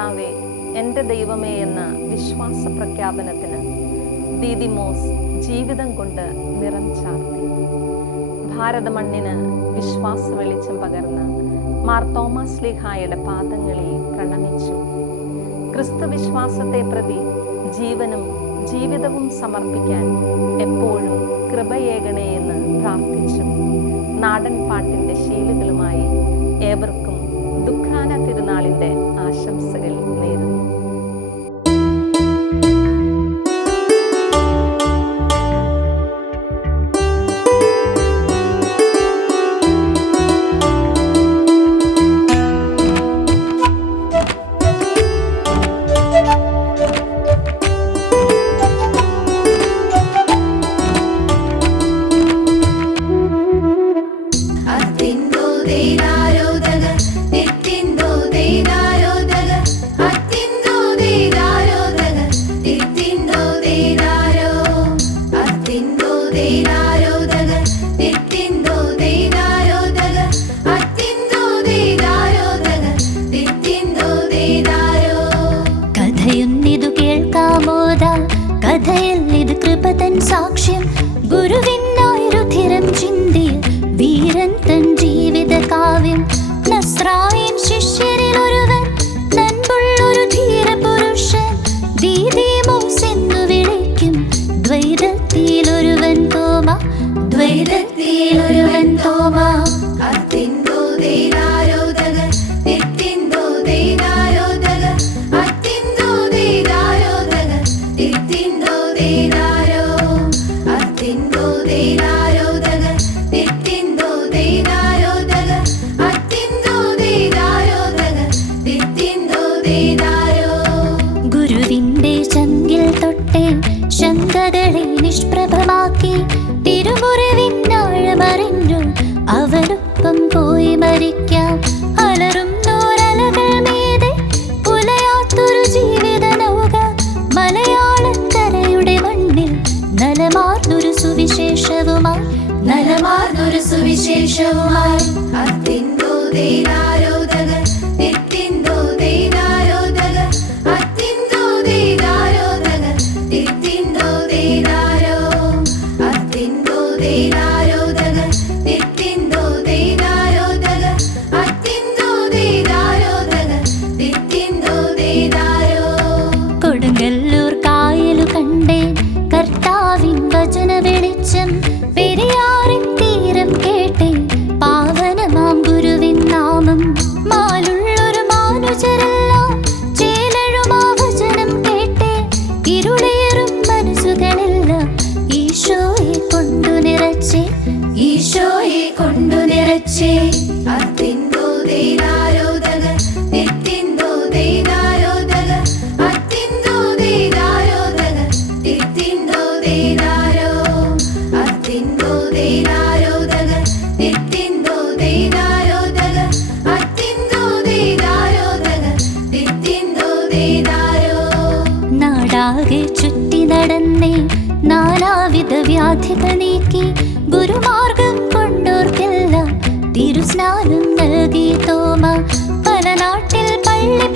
കർത്താവെ എന്റെ ദൈവമേ എന്ന വിശ്വാസ പ്രഖ്യാപനത്തിന് ദീദിമോസ് ജീവിതം കൊണ്ട് നിറം ചാർത്തി. ഭാരത മണ്ണിന് വിശ്വാസ വെളിച്ചം പകർന്ന് മാർ തോമസ് ലിഹായുടെ പാദങ്ങളിൽ പ്രണമിച്ചു. ക്രിസ്തു വിശ്വാസത്തെ പ്രതി ജീവനും ജീവിതവും സമർപ്പിക്കാൻ എപ്പോഴും കൃപയേകണേ എന്ന് പ്രാർത്ഥിച്ചു. നാടൻ പാട്ടിന്റെ ശീലുകളുമായി ഏവർക്കും ദുഃഖാന തിരുനാളിന്റെ ആശംസകൾ നേരുന്നു അവരൊപ്പം പോയി മരിക്കാം. അലറും നൂറലകൾ മീതെ പുലയാത്തൊരു ജീവിത നൗക. മലയാളക്കരയുടെ മണ്ണിൽ നലമാർന്നൊരു സുവിശേഷവുമായി നലമാർന്നൊരു സുവിശേഷവുമായി. അത്തിന്തോ ദേനാരോദ 을 잊은 ആകെ ചുറ്റി നടന്നേ. നാനാവിധ വ്യാധികൾ നീക്കി ഗുരുമാർഗം കൊണ്ടോർക്കെല്ലാം തിരുസ്നാനം നൽകി തോമ. പല നാട്ടിൽ പള്ളി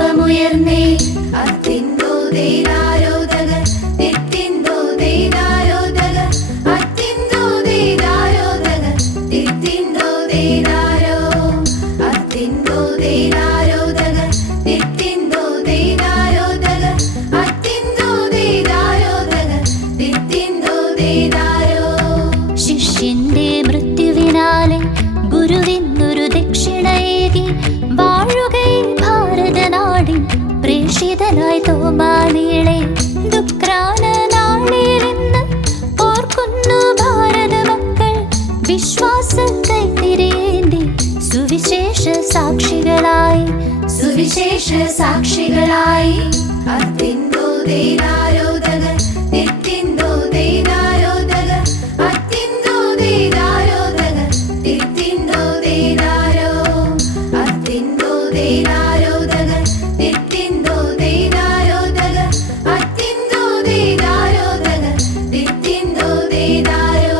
ദീപമുയർന്നേ അത്തിന്തോ തേരാ സുവിശേഷ സാക്ഷികളായി. അത്തിന്തോ ദേരാരോധകർ നിത്തിന്തോ ദേരാരോധകർ അത്തിന്തോ ദേരാരോധകർ തിത്തിന്തോ ദേരാരോ നിത്തിന്തോ ദേരാരോധകർ അത്തിന്തോ ദേരാരോധകർ തിത്തിന്തോ ദേരാരോ